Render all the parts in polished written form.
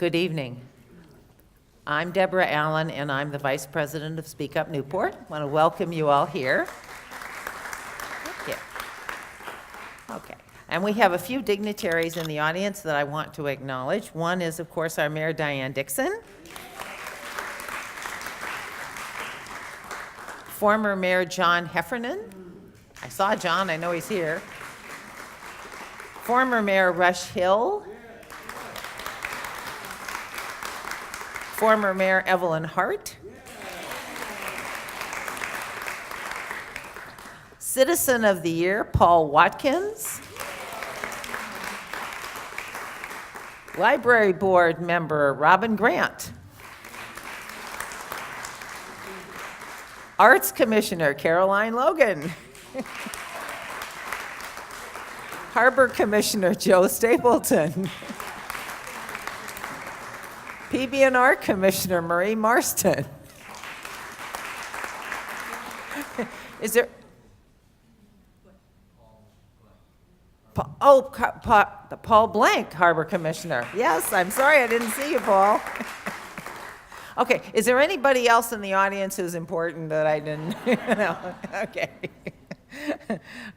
Good evening. I'm Deborah Allen, and I'm the Vice President of Speak Up Newport. I want to welcome you all here. Thank you. Okay. And we have a few dignitaries in the audience that I want to acknowledge. One is, of course, our Mayor, Diane Dixon. Former Mayor John Heffernan. I saw John, I know he's here. Former Mayor Rush Hill. Former Mayor Evelyn Hart. Citizen of the Year, Paul Watkins. Library Board member, Robin Grant. Arts Commissioner, Caroline Logan. Harbor Commissioner, Joe Stapleton. PB&R Commissioner, Marie Marston. Is there? Paul Blank, Harbor Commissioner. Yes, I'm sorry I didn't see you, Paul. Okay, is there anybody else in the audience who's important that I didn't? No. Okay.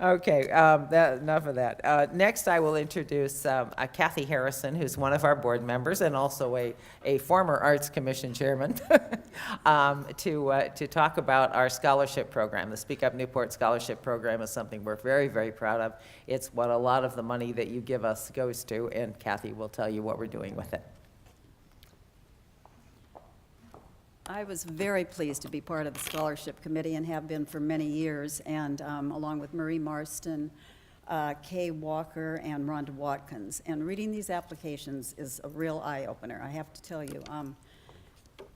Okay, enough of that. Next, I will introduce Kathy Harrison, who's one of our board members and also a former Arts Commission chairman, to talk about our scholarship program. The Speak Up Newport Scholarship Program is something we're very, very proud of. It's what a lot of the money that you give us goes to, and Kathy will tell you what we're doing with it. I was very pleased to be part of the scholarship committee and have been for many years, and along with Marie Marston, Kay Walker, and Rhonda Watkins. And reading these applications is a real eye-opener, I have to tell you.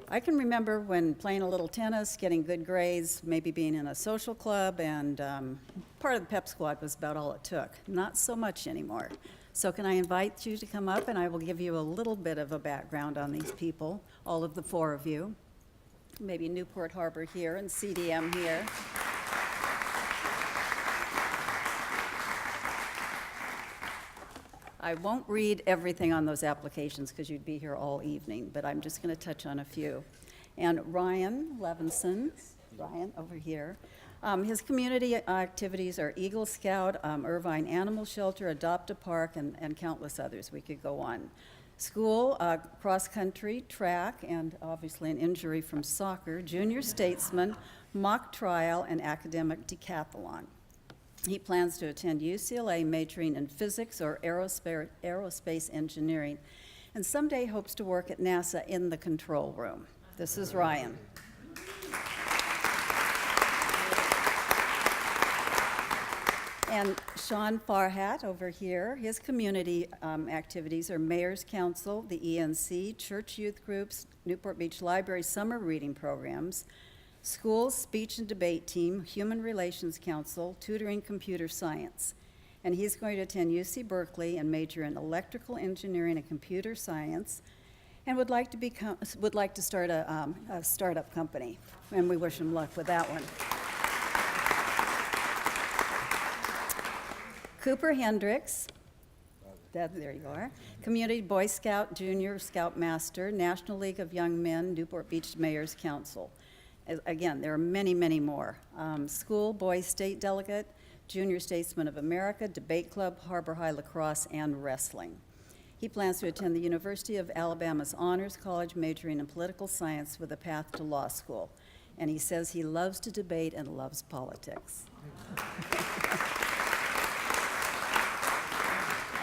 I can remember when playing a little tennis, getting good grades, maybe being in a social club, and part of the pep squad was about all it took. Not so much anymore. So can I invite you to come up, and I will give you a little bit of a background on these people, all of the four of you. Maybe Newport Harbor here and CDM here. I won't read everything on those applications because you'd be here all evening, but I'm just going to touch on a few. And Ryan Levinson, Ryan over here, his community activities are Eagle Scout, Irvine Animal Shelter, Adopt a Park, and countless others. We could go on. School, cross-country, track, and obviously an injury from soccer, junior statesman, mock trial, and academic decathlon. He plans to attend UCLA majoring in physics or aerospace engineering, and someday hopes to work at NASA in the control room. This is Ryan. And Sean Farhat over here, his community activities are Mayor's Council, the ENC, church youth groups, Newport Beach Library summer reading programs, schools, speech and debate team, Human Relations Council, tutoring computer science. And he's going to attend UC Berkeley and major in electrical engineering and computer science, and would like to start a startup company. And we wish him luck with that one. Cooper Hendricks, there you are, Community Boy Scout, Junior Scout Master, National League of Young Men, Newport Beach Mayor's Council. Again, there are many, many more. School Boy State Delegate, Junior Statesman of America, Debate Club, Harbor High Lacrosse, and Wrestling. He plans to attend the University of Alabama's Honors College, majoring in political science with a path to law school. And he says he loves to debate and loves politics.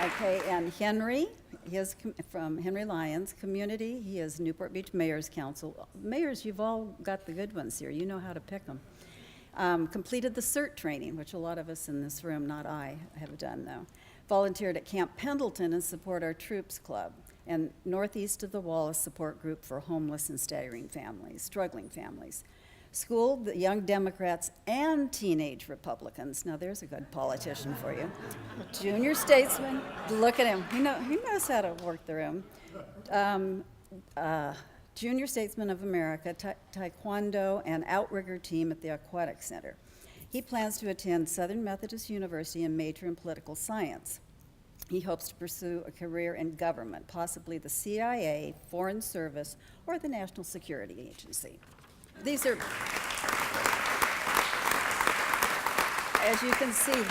Okay, and Henry, he is from Henry Lyons Community. He is Newport Beach Mayor's Council. Mayors, you've all got the good ones here. You know how to pick them. Completed the CERT training, which a lot of us in this room, not I, have done though. Volunteered at Camp Pendleton and support our Troops Club. And northeast of the wall, a support group for homeless and struggling families. School, the Young Democrats and teenage Republicans. Now there's a good politician for you. Junior statesman, look at him. He knows how to work the room. Junior Statesman of America, Taekwondo, and outrigger team at the Aquatic Center. He plans to attend Southern Methodist University and major in political science. He hopes to pursue a career in government, possibly the CIA, Foreign Service, or the National Security Agency. These are, as you can see,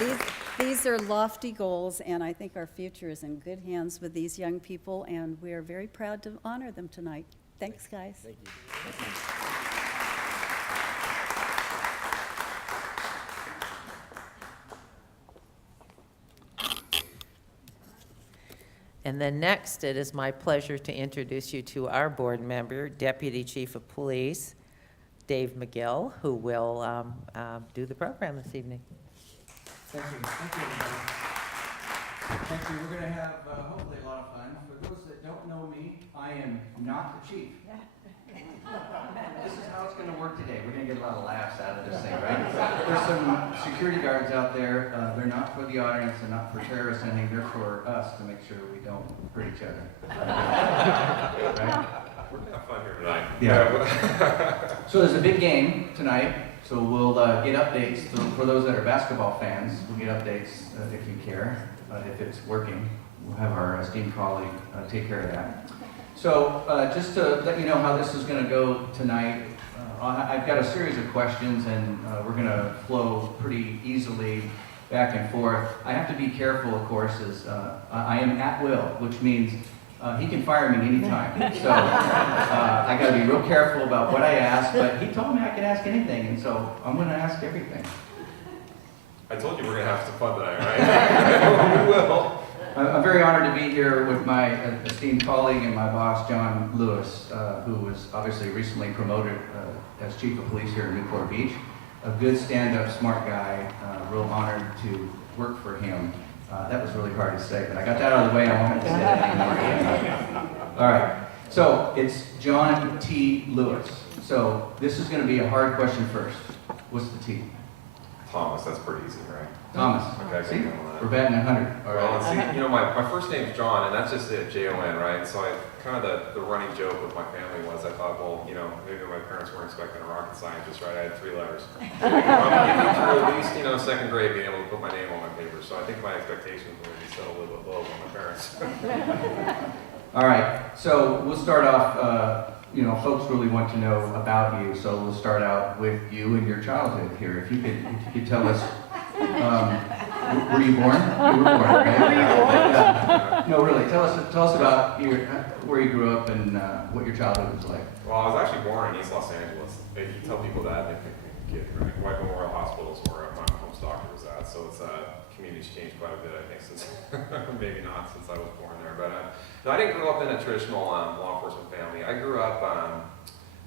these are lofty goals, and I think our future is in good hands with these young people, and we are very proud to honor them tonight. Thanks, guys. Thank you. And then next, it is my pleasure to introduce you to our board member, Deputy Chief of Police, Dave McGill, who will do the program this evening. Thank you, everybody. Thank you. We're going to have hopefully a lot of fun. For those that don't know me, I am not the chief. This is how it's going to work today. We're going to get a lot of laughs out of this thing, right? There's some security guards out there. They're not for the audience and not for terrorists or anything. They're for us to make sure we don't hurt each other. Right? We're gonna have fun here tonight. Yeah. So there's a big game tonight. So we'll get updates. So for those that are basketball fans, we'll get updates if you care, if it's working. We'll have our esteemed colleague take care of that. So just to let you know how this is going to go tonight, I've got a series of questions, and we're going to flow pretty easily back and forth. I have to be careful, of course, as I am at will, which means he can fire me anytime. So I got to be real careful about what I ask, but he told me I could ask anything, and so I'm going to ask everything. I told you we're gonna have some fun tonight, right? We will. I'm very honored to be here with my esteemed colleague and my boss, John Lewis, who was obviously recently promoted as Chief of Police here in Newport Beach. A good stand-up, smart guy, real honored to work for him. That was really hard to say, but I got that out of the way, I won't have to say that anymore. All right, so it's John T. Lewis. So this is gonna be a hard question first. What's the T? Thomas, that's pretty easy, right? Thomas. Okay, See? good one. We're batting 100. All Well, right. and see, you know, my first name's John, and that's just it, J-O-N, right? And so I kind of the running joke with my family was I thought, well, you know, maybe my parents weren't expecting a rocket scientist, right? I had 3 letters. Through at least, you know, 2nd grade being able to put my name on my paper. So I think my expectations were maybe set a little bit low on my parents. All right, so we'll start off, you know, folks really want to know about you, so we'll start out with you and your childhood here. If you could tell us, were you born? You were born, right? No, really, tell us about where you grew up and what your childhood was like. Well, I was actually born in East Los Angeles. If you tell people that, they think I'm kidding, right? White Memorial Hospital is where my mom's doctor was at, so it's community's changed quite a bit, I think, since maybe not since I was born there. But no, I didn't grow up in a traditional law enforcement family. I grew up.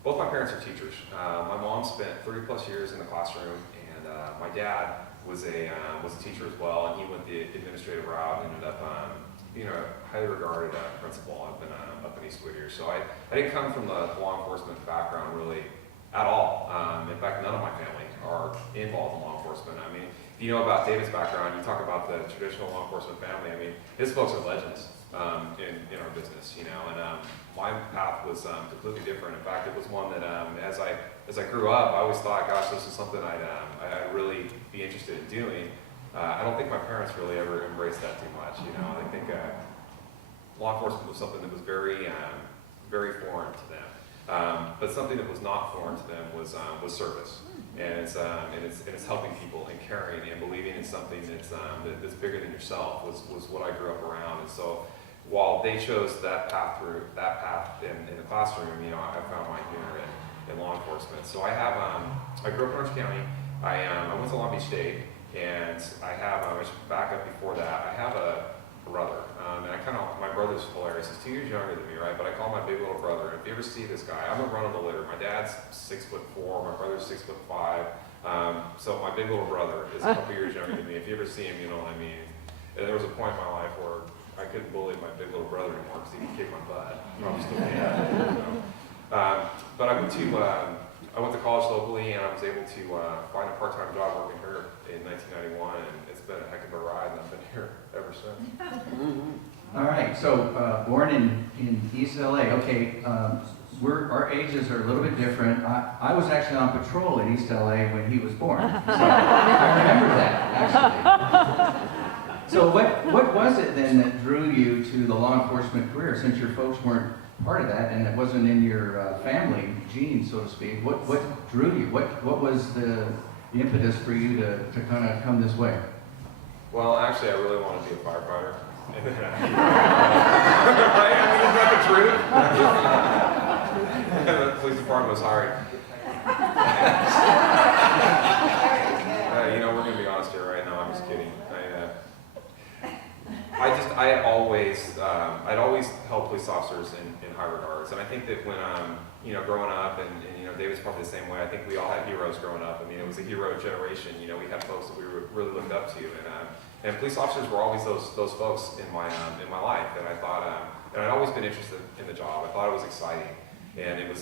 Both my parents are teachers. My mom spent 30+ years in the classroom, and my dad was a teacher as well, and he went the administrative route and ended up being a highly regarded principal up in East Whittier. So I didn't come from the law enforcement background really at all. In fact, none of my family are involved in law enforcement. I mean, if you know about David's background, you talk about the traditional law enforcement family. I mean, his folks are legends in our business, you know. And my path was completely different. In fact, it was one that as I grew up, I always thought, gosh, this is something I'd really be interested in doing. I don't think my parents really ever embraced that too much, you know. I think law enforcement was something that was very, very foreign to them. But something that was not foreign to them was service, and it's helping people and caring and believing in something that's bigger than yourself was what I grew up around. And so, while they chose that path in the classroom, you know, I found mine here in law enforcement. So I grew up in Orange County. I went to Long Beach State, and I should back up before that. I have a brother, and my brother's hilarious. He's 2 years younger than me, right? But I call him my big little brother. And if you ever see this guy, I'm a run on the litter. My dad's 6'4", my brother's 6'5". So my big little brother is a couple years younger than me. If you ever see him, you know what I mean. And there was a point in my life where I couldn't bully my big little brother anymore because he could kick my butt. Probably still can. But I went to college locally, and I was able to find a part-time job working here in 1991, and it's been a heck of a ride, and I've been here ever since. All right, so born in East LA. Okay, our ages are a little bit different. I was actually on patrol in East LA when he was born, so I remember that actually. So what was it then that drew you to the law enforcement career, since your folks weren't part of that and it wasn't in your family genes, so to speak? What drew you? What was the impetus for you to kind of come this way? Well, actually, I really wanted to be a firefighter. Right? I mean, isn't that the truth? The police department was hired. You know, we're going to be honest here right now. I'm just kidding. I'd always held police officers in high regards, and I think that when you know, growing up, and you know, David's probably the same way. I think we all had heroes growing up. I mean, it was a hero generation. You know, we had folks that we really looked up to, and police officers were always those folks in my life. And I thought, and I'd always been interested in the job. I thought it was exciting, and it was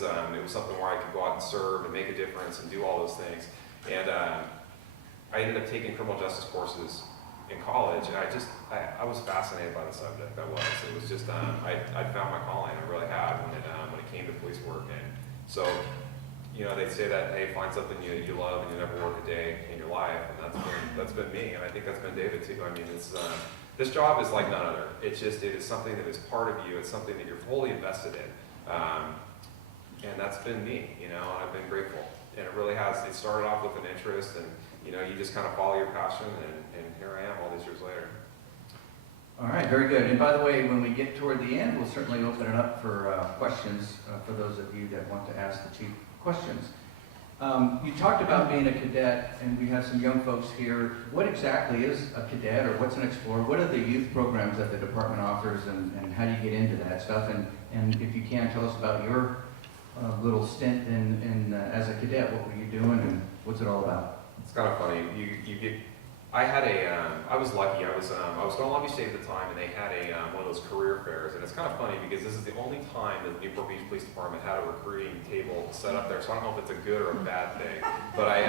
something where I could go out and serve and make a difference and do all those things. And I ended up taking criminal justice courses in college, and I was fascinated by the subject. It was just I found my calling. I really had when it came to police work. And so, you know, they say that, hey, find something you love and you never work a day in your life, and that's been me, and I think that's been David too. I mean, this job is like none other. It is something that is part of you. It's something that you're fully invested in, and that's been me. You know, and I've been grateful, and it really has. It started off with an interest, and you know, you just kind of follow your passion, and here I am all these years later. All right, very good. And by the way, when we get toward the end, we'll certainly open it up for questions for those of you that want to ask the chief questions. You talked about being a cadet, and we have some young folks here. What exactly is a cadet, or what's an explorer? What are the youth programs that the department offers, and how do you get into that stuff? And if you can, tell us about your little stint as a cadet. What were you doing, and what's it all about? It's kind of funny. I was lucky. I was going to Long Beach State at the time, and they had one of those career fairs. And it's kind of funny because this is the only time that the Newport Beach Police Department had a recruiting table set up there. So I don't know if it's a good or a bad thing. But I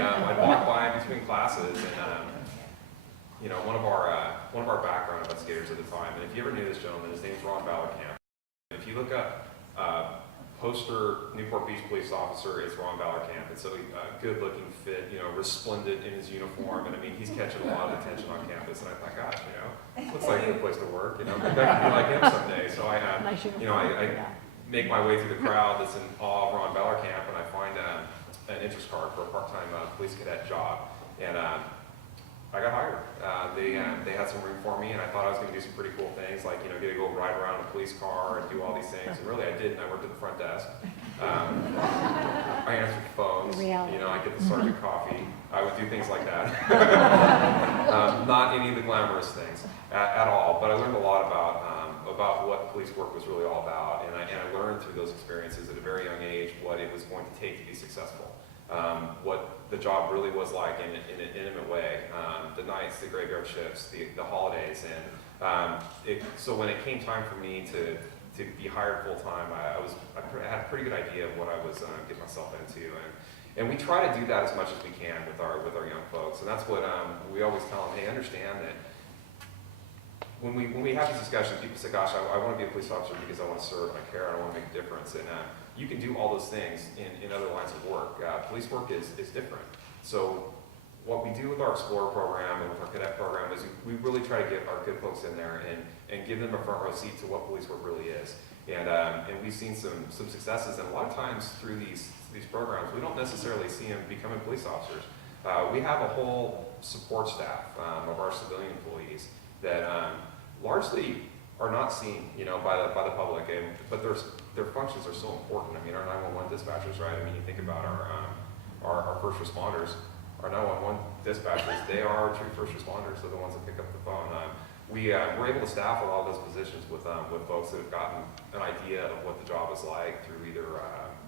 walked by between classes, and you know, one of our background investigators at the time. And if you ever knew this gentleman, his name's Ron Ballerkamp. If you look up poster Newport Beach police officer, it's Ron Ballerkamp. And so good looking, fit, you know, resplendent in his uniform. And I mean, he's catching a lot of attention on campus. And I thought, gosh, you know, looks like a good place to work. You know, maybe I can be like him someday. So I make my way through the crowd that's in awe of Ron Ballerkamp, and I find an interest card for a part-time police cadet job. And I got hired. They had some room for me, and I thought I was going to do some pretty cool things, like, you know, get to go ride around in a police car and do all these things. And really, I didn't. I worked at the front desk. I answered phones. You know, I get the sergeant coffee. I would do things like that. Not any of the glamorous things at all. But I learned a lot about what police work was really all about, and I learned through those experiences at a very young age what it was going to take to be successful. What the job really was like in an intimate way, the nights, the graveyard shifts, the holidays, and so when it came time for me to be hired full time, I had a pretty good idea of what I was getting myself into, and we try to do that as much as we can with our young folks, and that's what we always tell them. Hey, understand that when we have these discussions, people say, "Gosh, I want to be a police officer because I want to serve and I care and I want to make a difference," and you can do all those things in other lines of work. Police work is different. So what we do with our Explorer program and with our Cadet program is we really try to get our good folks in there and give them a front row seat to what police work really is. And we've seen some successes, and a lot of times through these programs, we don't necessarily see them becoming police officers. We have a whole support staff of our civilian employees that largely are not seen, you know, by the public, but their functions are so important. I mean, our 911 dispatchers, right? I mean, you think about our first responders, our 911 dispatchers, they are true first responders. They're the ones that pick up the phone. We're able to staff a lot of those positions with folks that have gotten an idea of what the job is like through either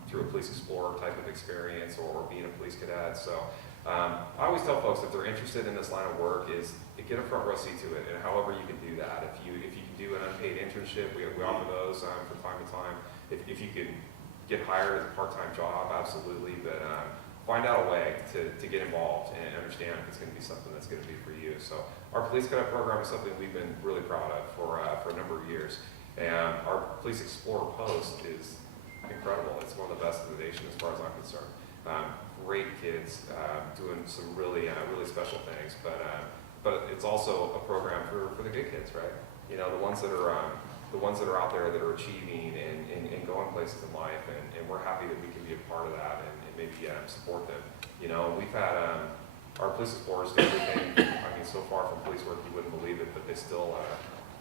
through a police explorer type of experience or being a police cadet. So I always tell folks if they're interested in this line of work is get a front row seat to it, and however you can do that. If you can do an unpaid internship, we offer those from time to time. If you can get hired as a part-time job, absolutely, but find out a way to get involved and understand if it's going to be something that's going to be for you. So our Police Cadet program is something we've been really proud of for a number of years, and our Police Explorer post is incredible. It's one of the best in the nation as far as I'm concerned. Great kids doing some really special things, but but it's also a program for the good kids, right? You know, the ones that are out there that are achieving and going places in life, and we're happy that we can be a part of that and maybe support them. You know, we've had our police explorers do everything. I mean, so far from police work, you wouldn't believe it, but they still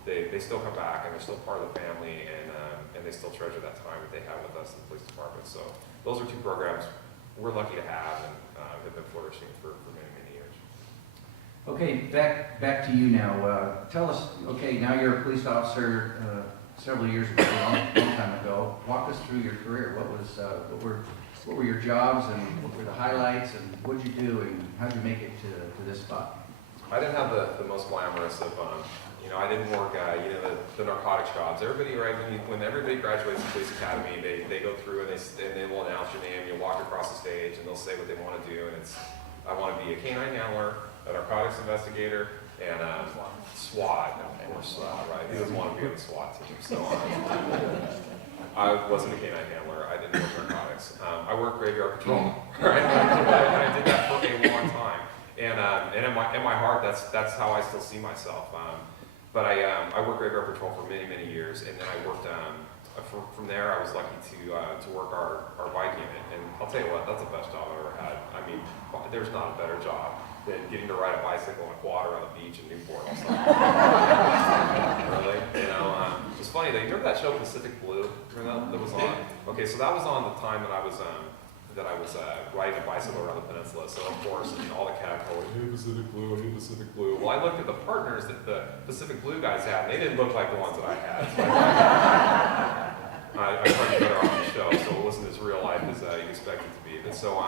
come back and they're still part of the family, and they still treasure that time that they have with us in the police department. So those are two programs we're lucky to have and have been flourishing for many, many years. Okay, back to you now. Tell us, okay, now you're a police officer several years ago, a long time ago. Walk us through your career. What were your jobs, and what were the highlights, and what did you do, and how did you make it to this spot? I didn't have the most glamorous of, you know, I didn't work, you know, the narcotics jobs. Everybody, right, when everybody graduates from police academy, they go through and they will announce your name. You walk across the stage, and they'll say what they want to do, and it's, I want to be a canine handler, a narcotics investigator, and SWAT, of course, right? He doesn't want to be on the SWAT team, so I wasn't a canine handler. I didn't work narcotics. I worked graveyard patrol, right? And I did that for a long time. And in my heart, that's how I still see myself. But I worked graveyard patrol for many, many years, and then I worked from there. I was lucky to work our bike unit, and I'll tell you what, that's the best job I've ever had. I mean, there's not a better job than getting to ride a bicycle and a quad around the beach in Newport all summer. Really, you know, it's funny. You remember that show Pacific Blue? Remember that was on? Okay, so that was on the time that I was riding a bicycle around the peninsula. So of course, you know, all the cat calling, "Hey Pacific Blue, hey Pacific Blue." Well, I looked at the partners that the Pacific Blue guys had, and they didn't look like the ones that I had. So I tried to better off the show, so it wasn't as real life as you expect it to be. But so,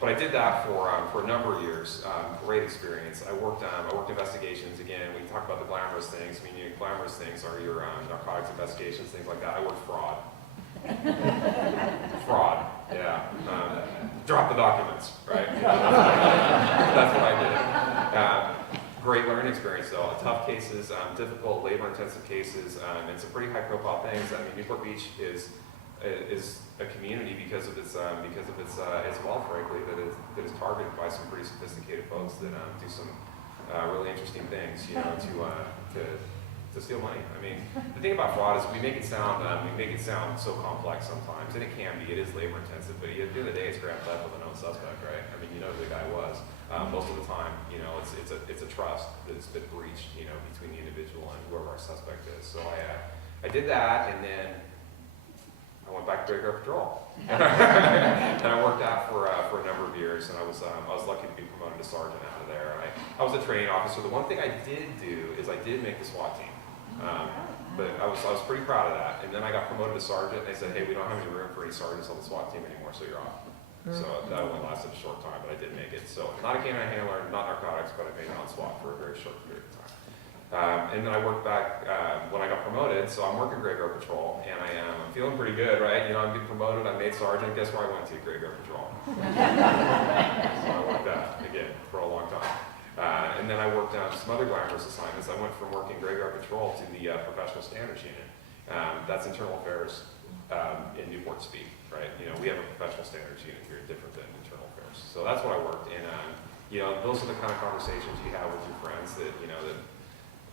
but I did that for a number of years. Great experience. I worked investigations. Again, we talk about the glamorous things. I mean, glamorous things are your narcotics investigations, things like that. I worked fraud. Fraud, yeah. Drop the documents, right? That's what I did. Great learning experience though. Tough cases, difficult, labor-intensive cases, and some pretty high-profile things. I mean, Newport Beach is a community because of its wealth, frankly, that is targeted by some pretty sophisticated folks that do some really interesting things, you know, to steal money. I mean, the thing about fraud is we make it sound so complex sometimes, and it can be. It is labor intensive, but at the end of the day, it's grand theft with a known suspect, right? I mean, you know who the guy was. Most of the time, you know, it's a trust that's been breached, you know, between the individual and whoever our suspect is. So I did that, and then I went back to graveyard patrol, and I worked out for a number of years, and I was lucky to be promoted to sergeant out of there. I was a training officer. The one thing I did do is I did make the SWAT team. But I was pretty proud of that. And then I got promoted to sergeant, and they said, "Hey, we don't have any room for any sergeants on the SWAT team anymore, so you're off." So that only lasted a short time, but I did make it. So not a canine handler, not narcotics, but I made it on SWAT for a very short period of time. And then I worked back when I got promoted, so I'm working graveyard patrol, and I'm feeling pretty good, right? You know, I'm getting promoted, I made sergeant. Guess where I went to? Graveyard patrol. So I worked that again for a long time. And then I worked on some other glamorous assignments. I went from working graveyard patrol to the professional standards unit. That's internal affairs in Newport speak, right? You know, we have a professional standards unit here, different than internal affairs. So that's what I worked in. You know, those are the kind of conversations you have with your friends that, you know, that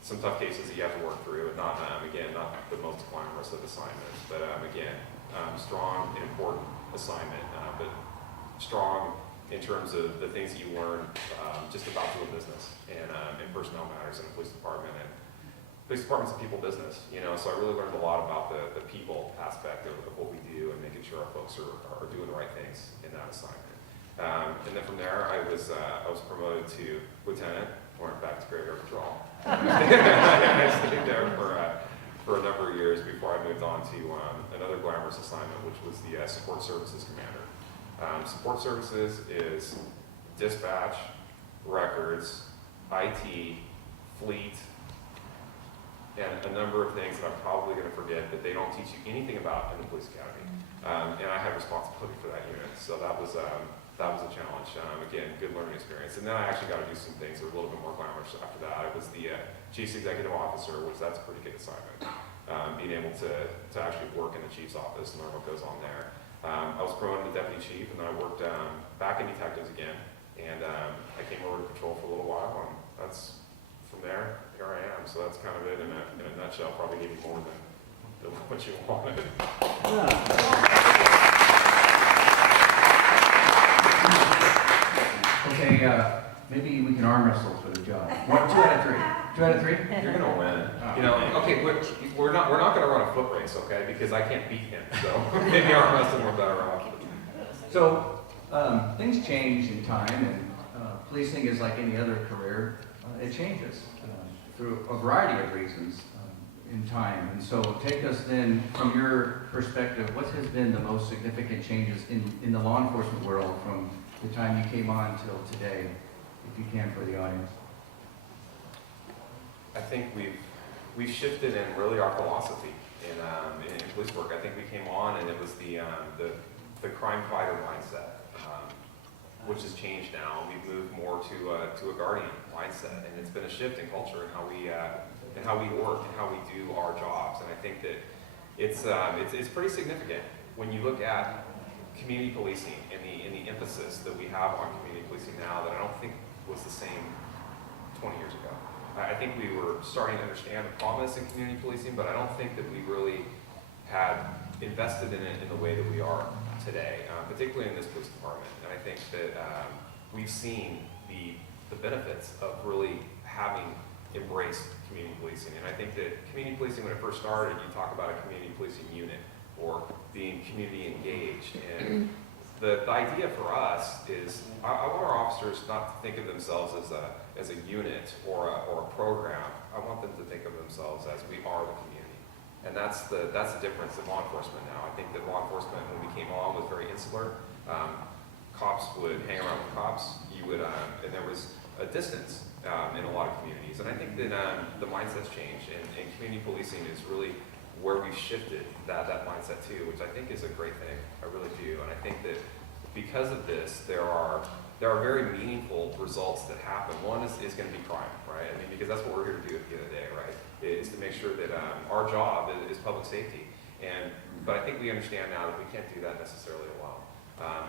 some tough cases that you have to work through, and not, again, not the most glamorous of assignments, but again, strong and important assignment, but strong in terms of the things that you learn just about doing business and personnel matters in the police department. And police department's a people business, you know, so I really learned a lot about the people aspect of what we do and making sure our folks are doing the right things in that assignment. And then from there, I was promoted to lieutenant, went back to graveyard patrol. I stayed there for a number of years before I moved on to another glamorous assignment, which was the support services commander. Support services is dispatch, records, IT, fleet, and a number of things that I'm probably going to forget that they don't teach you anything about in the police academy. And I had responsibility for that unit, so that was a challenge. Again, good learning experience. And then I actually got to do some things that were a little bit more glamorous after that. I was the chief's executive officer, which that's a pretty good assignment. Being able to actually work in the chief's office and learn what goes on there. I was promoted to deputy chief, and then I worked back in detectives again. And I came over to patrol for a little while, and that's So that's kind of it in a nutshell. Probably gave you more than what you wanted. Okay, maybe we can arm wrestle for the job. 2 out of 3. 2 out of 3? You're gonna win. You know, okay, we're not gonna run a foot race, okay? Because I can't beat him. So maybe arm wrestling we're better off. So things change in time, and policing is like any other career. It changes through a variety of reasons in time. And so take us then, from your perspective, what has been the most significant changes in the law enforcement world from the time you came on till today, if you can, for the audience? I think we've shifted in really our philosophy in police work. I think we came on and it was the crime fighter mindset, which has changed now. We've moved more to a guardian mindset, and it's been a shift in culture and how we work and how we do our jobs. And I think that it's pretty significant when you look at community policing and the emphasis that we have on community policing now that I don't think was the same 20 years ago. I think we were starting to understand the promise in community policing, but I don't think that we really had invested in it in the way that we are today, particularly in this police department. And I think that we've seen the benefits of really having embraced community policing. And I think that community policing, when it first started, you talk about a community policing unit or being community engaged. And the idea for us is I want our officers not to think of themselves as a unit or a program. I want them to think of themselves as we are the community. And that's the difference in law enforcement now. I think that law enforcement, when we came on, was very insular. Cops would hang around with cops. And there was a distance in a lot of communities. And I think that the mindset's changed, and community policing is really where we've shifted that mindset too, which I think is a great thing. I really do. And I think that because of this, there are very meaningful results that happen. One is going to be crime, right? I mean, because that's what we're here to do at the end of the day, right? Is to make sure that our job is public safety. But I think we understand now that we can't do that necessarily alone.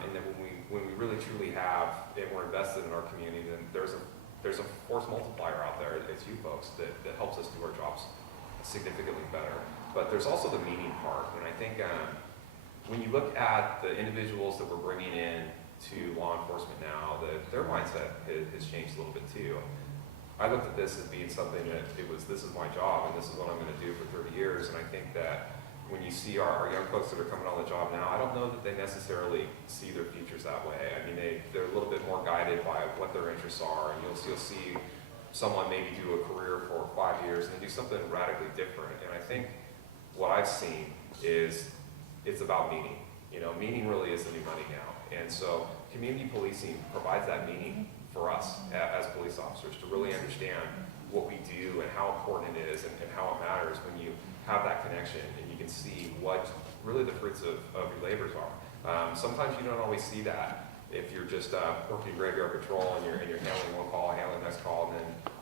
And then when we really truly have, and we're invested in our community, then there's a force multiplier out there. It's you folks that helps us do our jobs significantly better. But there's also the meaning part. And I think when you look at the individuals that we're bringing in to law enforcement now, their mindset has changed a little bit too. I looked at this as being something that this is my job and this is what I'm going to do for 30 years. And I think that when you see our young folks that are coming on the job now, I don't know that they necessarily see their futures that way. I mean, they're a little bit more guided by what their interests are. And you'll see someone maybe do a career for 5 years and then do something radically different. And I think what I've seen is it's about meaning. You know, meaning really is the new money now. And so community policing provides that meaning for us as police officers to really understand what we do and how important it is and how it matters when you have that connection and you can see what really the fruits of your labors are. Sometimes you don't always see that if you're just working graveyard patrol and you're handling one call, handling the next call,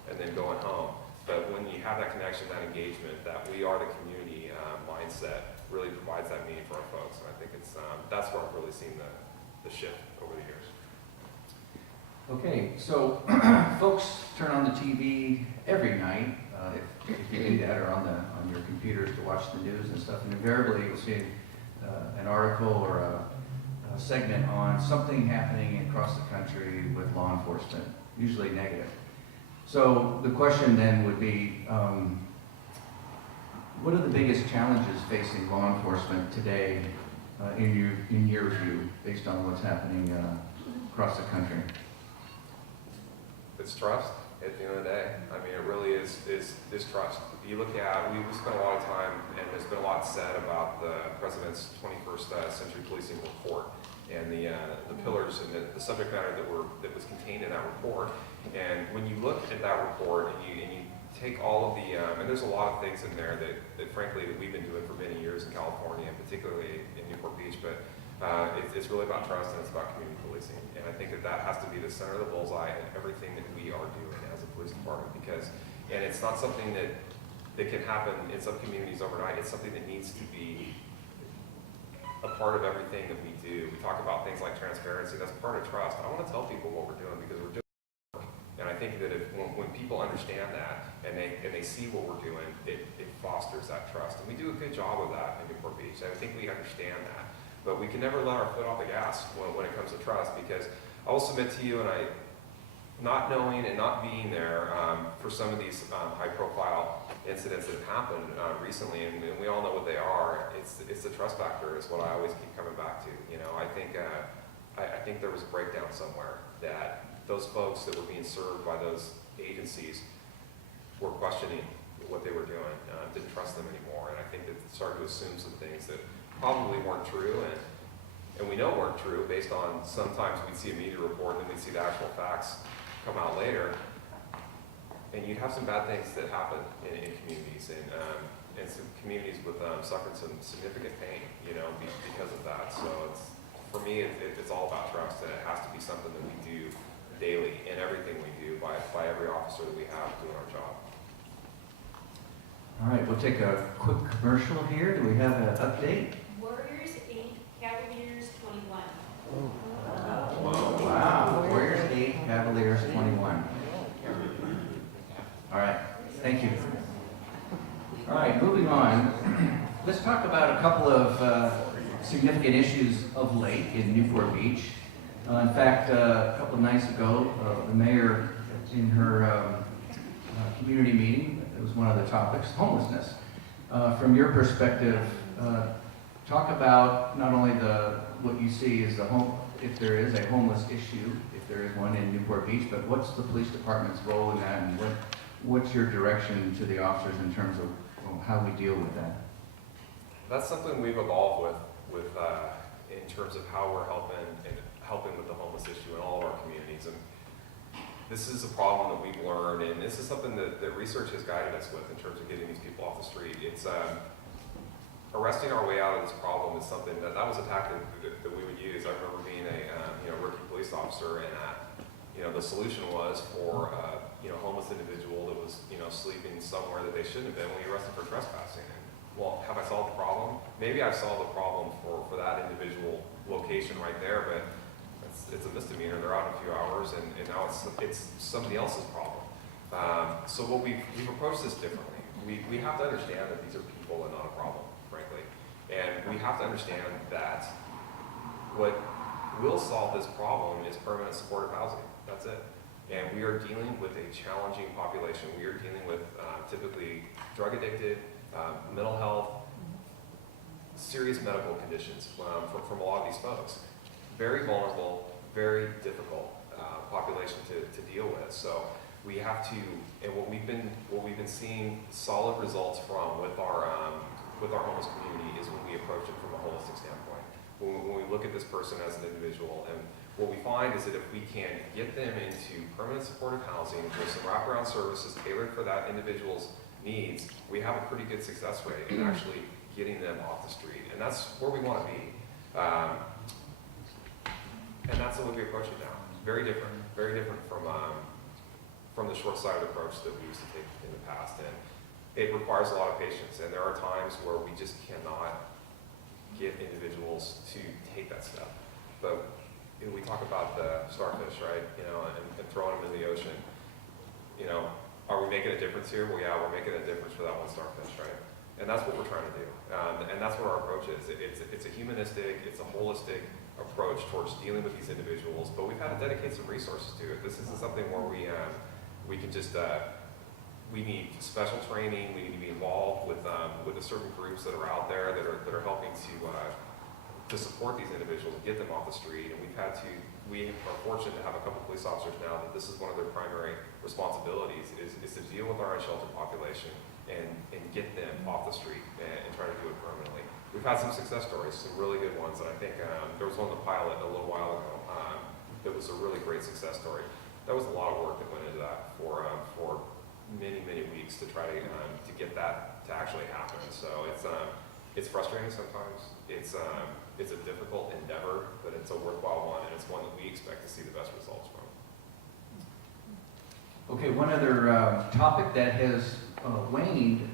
and then going home. But when you have that connection, that engagement, that we are the community mindset really provides that meaning for our folks. And I think that's where I've really seen the shift over the years. Okay, so folks turn on the TV every night, if you do that, or on your computers to watch the news and stuff, and invariably you'll see an article or a segment on something happening across the country with law enforcement, usually negative. So the question then would be, what are the biggest challenges facing law enforcement today, in your view, based on what's happening across the country? It's trust at the end of the day. I mean, it really is trust. You look at, we spent a lot of time, and there's been a lot said about the President's 21st Century Policing Report and the pillars and the subject matter that was contained in that report. And when you look at that report and you take all of the, and there's a lot of things in there that frankly that we've been doing for many years in California, and particularly in Newport Beach, but it's really about trust and it's about community policing. And I think that has to be the center of the bullseye in everything that we are doing as a police department, and it's not something that can happen in some communities overnight. It's something that needs to be a part of everything that we do. We talk about things like transparency. That's part of trust. I want to tell people what we're doing because we're doing work. And I think that when people understand that, and they see what we're doing, it fosters that trust. And we do a good job of that in Newport Beach. I think we understand that. But we can never let our foot off the gas when it comes to trust, because I will submit to you, and not knowing and not being there for some of these high-profile incidents that have happened recently, and we all know what they are. It's the trust factor is what I always keep coming back to. You know, I think there was a breakdown somewhere, that those folks that were being served by those agencies were questioning what they were doing, didn't trust them anymore, and I think that started to assume some things that probably weren't true, and we know weren't true based on sometimes we'd see a media report and we'd see the actual facts come out later, and you'd have some bad things that happen in communities, and some communities with suffered some significant pain, you know, because of that. So for me, it's all about trust, and it has to be something that we do daily in everything we do by every officer that we have doing our job. All right, we'll take a quick commercial here. Do we have an update? Warriors 8, Cavaliers 21. Wow, Warriors 8, Cavaliers 21. All right, thank you. All right, moving on. Let's talk about a couple of significant issues of late in Newport Beach. In fact, a couple of nights ago, the mayor, in her community meeting, it was one of the topics, homelessness. From your perspective, talk about not only what you see as if there is a homeless issue, if there is one in Newport Beach, but what's the police department's role in that, and what's your direction to the officers in terms of how we deal with that? That's something we've evolved with in terms of how we're helping with the homeless issue in all of our communities. And this is a problem that we've learned, and this is something that research has guided us with in terms of getting these people off the street. It's arresting our way out of this problem is something that was a tactic that we would use. I remember being a rookie police officer, and the solution was for homeless individual that was sleeping somewhere that they shouldn't have been. We arrested for trespassing. And, well, have I solved the problem? Maybe I've solved the problem for that individual location right there, but it's a misdemeanor. They're out in a few hours, and now it's somebody else's problem. So what we've approached this differently. We have to understand that these are people and not a problem, frankly. And we have to understand that what will solve this problem is permanent supportive housing. That's it. And we are dealing with a challenging population. We are dealing with typically drug addicted, mental health, serious medical conditions from a lot of these folks. Very vulnerable, very difficult population to deal with. So we have to, and what we've been seeing solid results from with our homeless community is when we approach it from a holistic standpoint. When we look at this person as an individual, and what we find is that if we can get them into permanent supportive housing with some wraparound services tailored for that individual's needs, we have a pretty good success rate in actually getting them off the street. And that's where we want to be. And that's the way we approach it now. Very different from the short-sighted approach that we used to take in the past. And it requires a lot of patience. And there are times where we just cannot get individuals to take that step. But we talk about the starfish, right? And throwing them in the ocean. Are we making a difference here? Well, yeah, we're making a difference for that one starfish, right? And that's what we're trying to do. And that's what our approach is. It's a humanistic, it's a holistic approach towards dealing with these individuals, but we've had to dedicate some resources to it. This isn't something where we can just, we need special training, we need to be involved with the certain groups that are out there that are helping to support these individuals and get them off the street. And we are fortunate to have a couple police officers now that this is one of their primary responsibilities is to deal with our unsheltered population and get them off the street and try to do it permanently. We've had some success stories, some really good ones, and I think there was one in the pilot a little while ago that was a really great success story. That was a lot of work that went into that for many, many weeks to try to get that to actually happen. So it's frustrating sometimes. It's a difficult endeavor, but it's a worthwhile one, and it's one that we expect to see the best results from. Okay, one other topic that has waned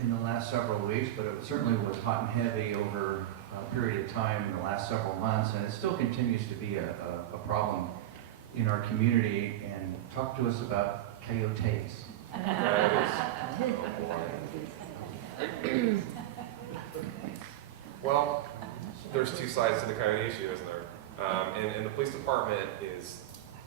in the last several weeks, but it certainly was hot and heavy over a period of time in the last several months, and it still continues to be a problem in our community. And talk to us about coyotes. Coyotes. Oh, boy. Well, there's two sides to the coyote issue, isn't there? And the police department is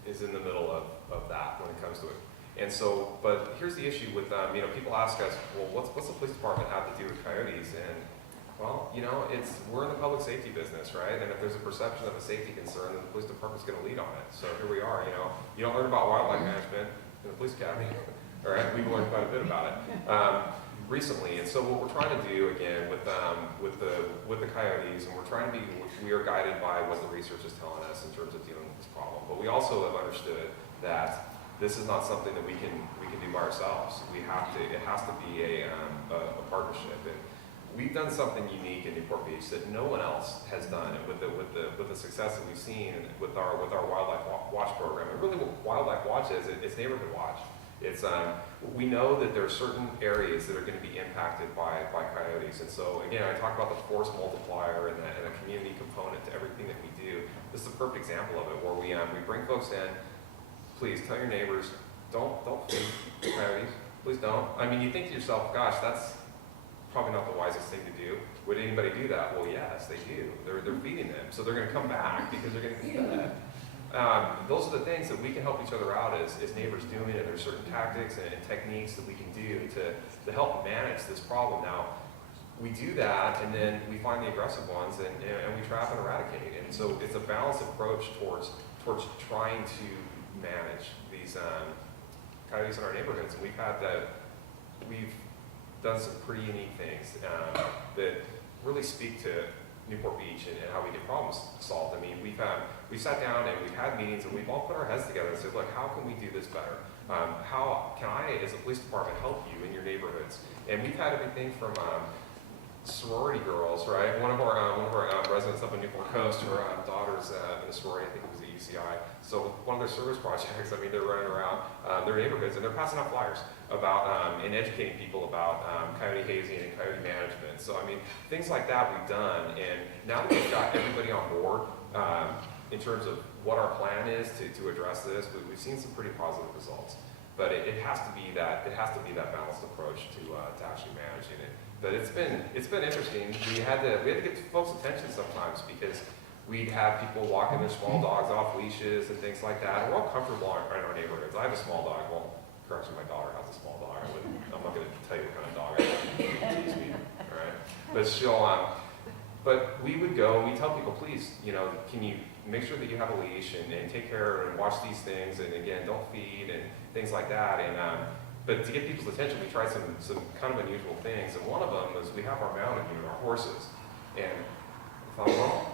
in the middle of that when it comes to it. And so, but here's the issue with, people ask us, well, what's the police department have to do with coyotes? And, well, we're in the public safety business, right? And if there's a perception of a safety concern, then the police department's gonna lead on it. So here we are, you don't learn about wildlife management in the police academy, all right? We've learned quite a bit about it recently. And so what we're trying to do, again, with the coyotes, and we are guided by what the research is telling us in terms of dealing with this problem. But we also have understood that this is not something that we can do by ourselves. It has to be a partnership. And we've done something unique in Newport Beach that no one else has done. And with the success that we've seen with our Wildlife Watch program, and really what Wildlife Watch is, it's neighborhood watch. It's we know that there are certain areas that are going to be impacted by coyotes. And so again, I talked about the force multiplier and a community component to everything that we do. This is a perfect example of it, where we bring folks in. Please tell your neighbors, don't feed coyotes. Please don't. I mean, you think to yourself, gosh, that's probably not the wisest thing to do. Would anybody do that? Well, yes, they do. They're feeding them, so they're going to come back because they're going to eat that. Those are the things that we can help each other out as neighbors doing it. There's certain tactics and techniques that we can do to help manage this problem. Now, we do that, and then we find the aggressive ones, and we trap and eradicate. And so it's a balanced approach towards trying to manage these coyotes in our neighborhoods. And we've done some pretty unique things that really speak to Newport Beach and how we get problems solved. I mean, we've sat down and we've had meetings, and we've all put our heads together and said, look, how can we do this better? How can I, as a police department, help you in your neighborhoods? And we've had everything from sorority girls, right? One of our residents up in Newport Coast, her daughter's in a sorority, I think it was at UCI. So one of their service projects, I mean, they're running around their neighborhoods, and they're passing out flyers about and educating people about coyote hazing and coyote management. So I mean, things like that we've done, and now that we've got everybody on board in terms of what our plan is to address this, we've seen some pretty positive results. But it has to be that balanced approach to actually managing it. But it's been interesting. We had to get folks' attention sometimes, because we'd have people walking their small dogs off leashes and things like that. And we're all comfortable in our neighborhoods. I have a small dog. Well, correction, my daughter has a small dog. I'm not going to tell you what kind of dog I have. Tease me, all right? But but we would go and we tell people, please, can you make sure that you have a leash and take care and watch these things, and again, don't feed and things like that. And but to get people's attention, we tried some kind of unusual things, and one of them was we have our mounted unit, our horses, and I thought, well,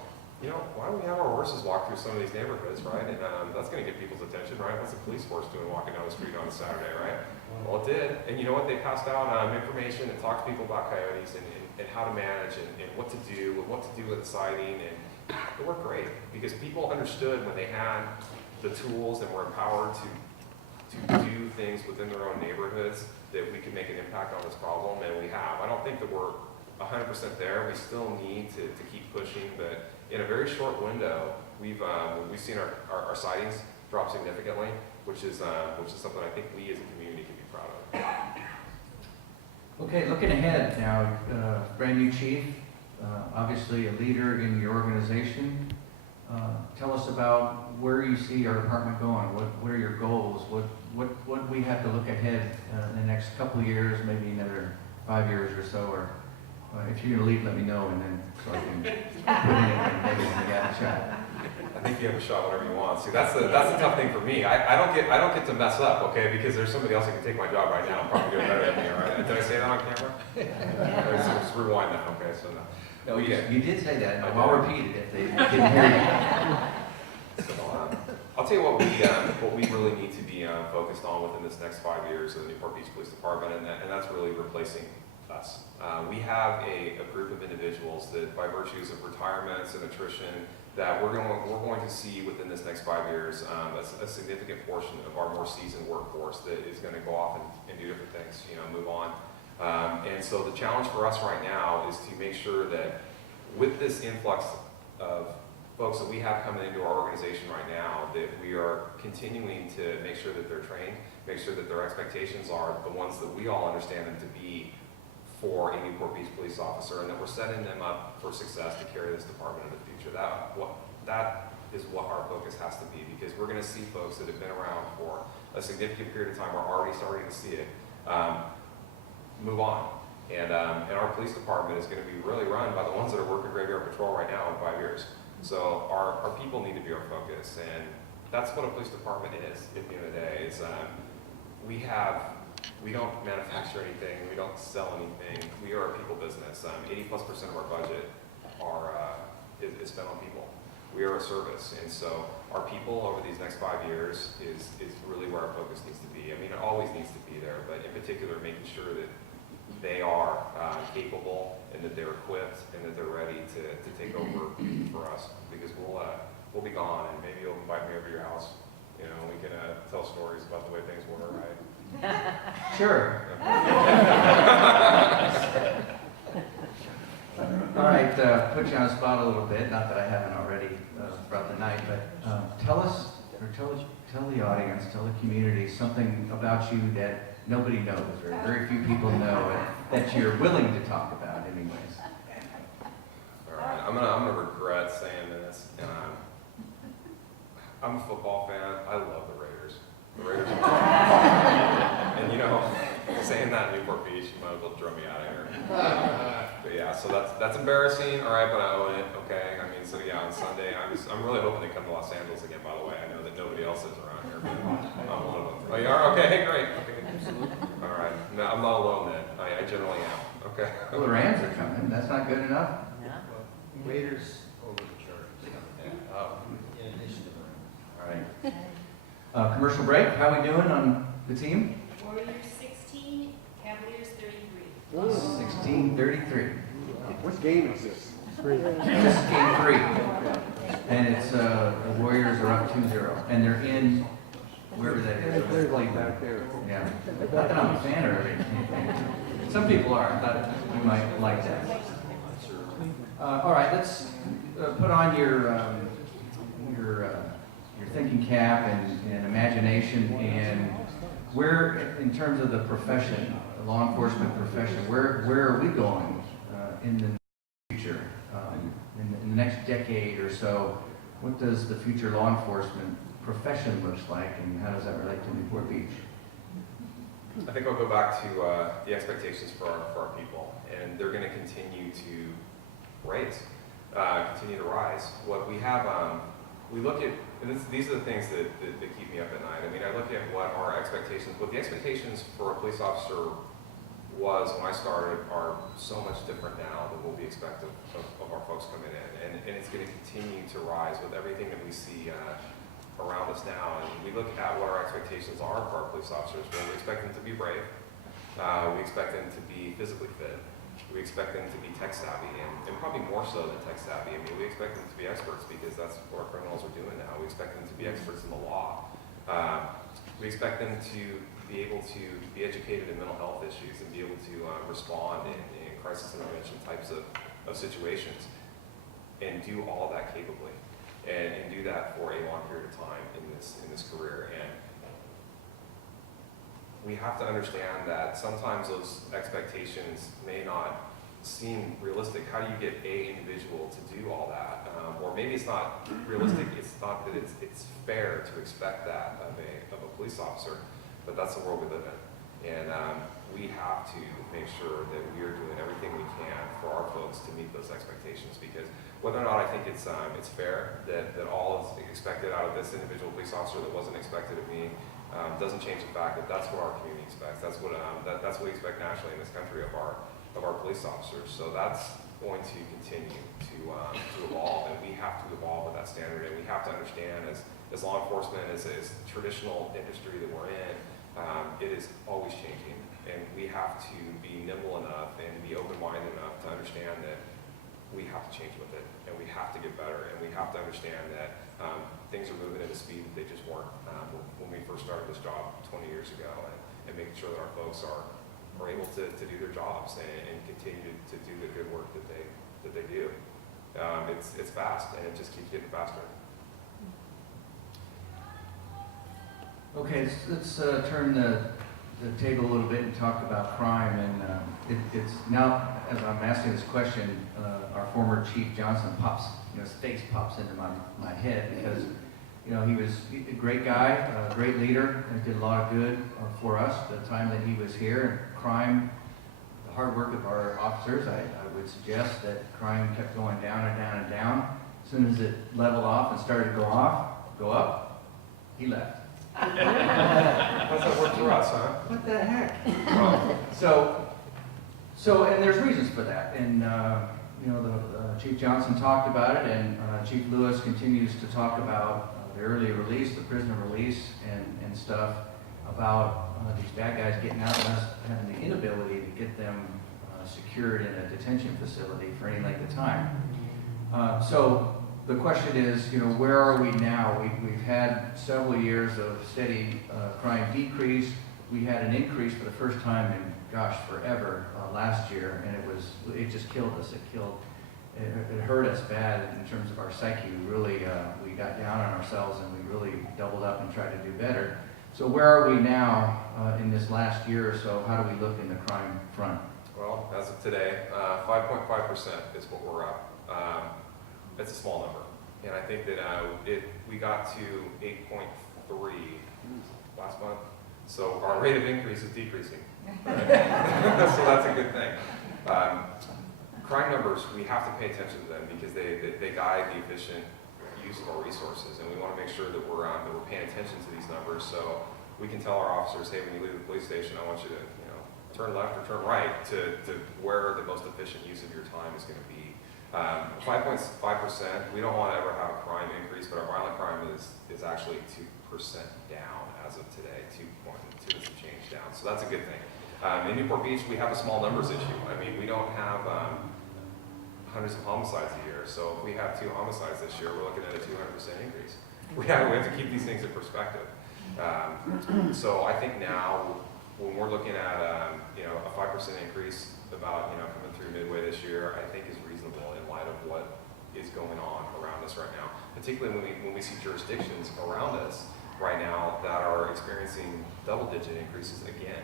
why don't we have our horses walk through some of these neighborhoods, right? And that's going to get people's attention, right? What's a police force doing walking down the street on a Saturday, right? Well, it did, and you know what? They passed out information and talked to people about coyotes and how to manage and what to do with the sighting, and it worked great because people understood when they had the tools and were empowered to do things within their own neighborhoods that we can make an impact on this problem, and we have. I don't think that we're 100% there. We still need to keep pushing, but in a very short window, we've seen our sightings drop significantly, which is something I think we as a community can be proud of. Okay, looking ahead now, brand new chief, obviously a leader in your organization. Tell us about where you see our department going. What are your goals? What we have to look ahead in the next couple of years, maybe another 5 years or so, or if you're going to leave, let me know, and then so I can put in maybe when we got a shot. I think you have a shot whenever you want. See, that's the tough thing for me. I don't get to mess up, okay? Because there's somebody else who can take my job right now and probably do it better than me. All right? Did I say that on camera? Let's just rewind that. Okay, so no. No, you did say that. I'll repeat it if they didn't hear you. So, I'll tell you what we really need to be focused on within this next 5 years of the Newport Beach Police Department, and that's really replacing us. We have a group of individuals that, by virtues of retirements and attrition, that we're going to see within this next 5 years a significant portion of our more seasoned workforce that is going to go off and do different things, move on. And so the challenge for us right now is to make sure that with this influx of folks that we have coming into our organization right now, that we are continuing to make sure that they're trained, make sure that their expectations are the ones that we all understand them to be for a Newport Beach police officer, and that we're setting them up for success to carry this department in the future. That is what our focus has to be, because we're going to see folks that have been around for a significant period of time, are already starting to see it, move on. And our police department is going to be really run by the ones that are working graveyard patrol right now in 5 years. So our people need to be our focus, and that's what a police department is at the end of the day. Is we don't manufacture anything, we don't sell anything. We are a people business. 80+% of our budget is spent on people. We are a service, and so our people over these next 5 years is really where our focus needs to be. I mean, it always needs to be there, but in particular, making sure that they are capable and that they're equipped and that they're ready to take over for us, because we'll be gone, and maybe you'll invite me over to your house. You know, we can tell stories about the way things were, right? Sure. All right, put you on the spot a little bit, not that I haven't already throughout the night, but tell us, or tell the audience, tell the community something about you that nobody knows, or very few people know, and that you're willing to talk about anyways. All right, I'm gonna regret saying this. I'm a football fan. I love the Raiders. The Raiders are and you know, saying that in Newport Beach, you might as well drum me out of here. But yeah, so that's embarrassing. All right, but I own it. Okay, I mean, so yeah, on Sunday, I'm really hoping they come to Los Angeles again. By the way, I know that nobody else is around here, but I'm one of them. Oh, you are? Okay, great. Okay. All right, no, I'm not alone then. I generally am. Okay. Well, the Rams are coming. That's not good enough. Raiders over the Chargers. Yeah. Oh. In addition to the Rams. All right. Commercial break. How we doing on the team? Warriors 16, Cavaliers 33. 16-33. What game is this? This is game 3. And it's the Warriors are up 2-0. And they're in wherever that is. Cleveland. Back there. Yeah. Not that I'm a fan or anything. Some people are. I thought you might like that. All right, let's put on your thinking cap and imagination, and where, in terms of the profession, the law enforcement profession, where are we going in the future, in the next decade or so? What does the future law enforcement profession look like, and how does that relate to Newport Beach? I think I'll go back to the expectations for our people, and they're going to continue to continue to rise. What we have, we look at, these are the things that keep me up at night. I mean, I look at what the expectations for a police officer was when I started are so much different now than what we expect of our folks coming in. And it's going to continue to rise with everything that we see around us now. And we look at what our expectations are for our police officers. Well, we expect them to be brave. We expect them to be physically fit. We expect them to be tech savvy, and probably more so than tech savvy. I mean, we expect them to be experts, because that's what our criminals are doing now. We expect them to be experts in the law. We expect them to be able to be educated in mental health issues and be able to respond in crisis intervention types of situations, and do all that capably, and do that for a long period of time in this career. And we have to understand that sometimes those expectations may not seem realistic. How do you get a individual to do all that? Or maybe it's not realistic. It's not that it's fair to expect that of a police officer, but that's the world we live in. And we have to make sure that we are doing everything we can for our folks to meet those expectations, because whether or not I think it's fair that all is expected out of this individual police officer that wasn't expected of me, doesn't change the fact that that's what our community expects. That's what we expect nationally in this country of our police officers. So that's going to continue to evolve, and we have to evolve with that standard. And we have to understand, as law enforcement, as traditional industry that we're in, it is always changing, and we have to be nimble enough and be open-minded enough to understand that we have to change with it, and we have to get better, and we have to understand that things are moving at a speed that they just weren't when we first started this job 20 years ago, and making sure that our folks are able to do their jobs and continue to do the good work that they do. it's fast, and it just keeps getting faster. Okay, let's turn the table a little bit and talk about crime. And it's now, as I'm asking this question, our former Chief Johnson his face pops into my head because, he was a great guy, a great leader, and did a lot of good for us the time that he was here. And crime, the hard work of our officers, I would suggest that crime kept going down and down and down. As soon as it leveled off and started to go up, he left. How's that work for us, huh? What the heck? So, and there's reasons for that. And, Chief Johnson talked about it, and Chief Lewis continues to talk about the early release, the prisoner release, and stuff about these bad guys getting out and us having the inability to get them secured in a detention facility for any length of time. So the question is, where are we now? We've had several years of steady crime decrease. We had an increase for the first time in, forever last year, and it just killed us. It hurt us bad in terms of our psyche. We got down on ourselves, and we really doubled up and tried to do better. So where are we now in this last year or so? How do we look in the crime front? Well, as of today, 5.5% is what we're up. It's a small number, and I think that we got to 8.3 last month. So our rate of increase is decreasing. So that's a good thing. Crime numbers, we have to pay attention to them because they guide the efficient use of our resources, and we want to make sure that we're paying attention to these numbers so we can tell our officers, hey, when you leave the police station, I want you to turn left or turn right to where the most efficient use of your time is going to be. 5.5%, we don't want to ever have a crime increase, but our violent crime is actually 2% down as of today, 2 and some change down. So that's a good thing. In Newport Beach, we have a small numbers issue. I mean, we don't have hundreds of homicides a year. So if we have 2 homicides this year, we're looking at a 200% increase. We have to keep these things in perspective. So I think now, when we're looking at a 5% increase about coming through midway this year, I think is reasonable in light of what is going on around us right now. Particularly when we see jurisdictions around us right now that are experiencing double-digit increases again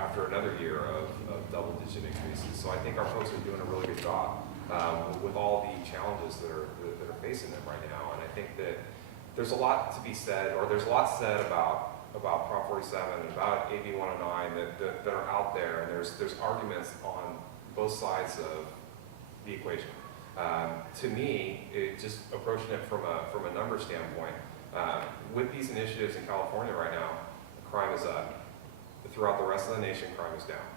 after another year of double-digit increases. So I think our folks are doing a really good job with all the challenges that are facing them right now. And I think that there's a lot to be said, or there's a lot said about Prop 47 and about AB 109 that are out there, and there's arguments on both sides of the equation. To me, just approaching it from a number standpoint, with these initiatives in California right now, crime is up. Throughout the rest of the nation, crime is down.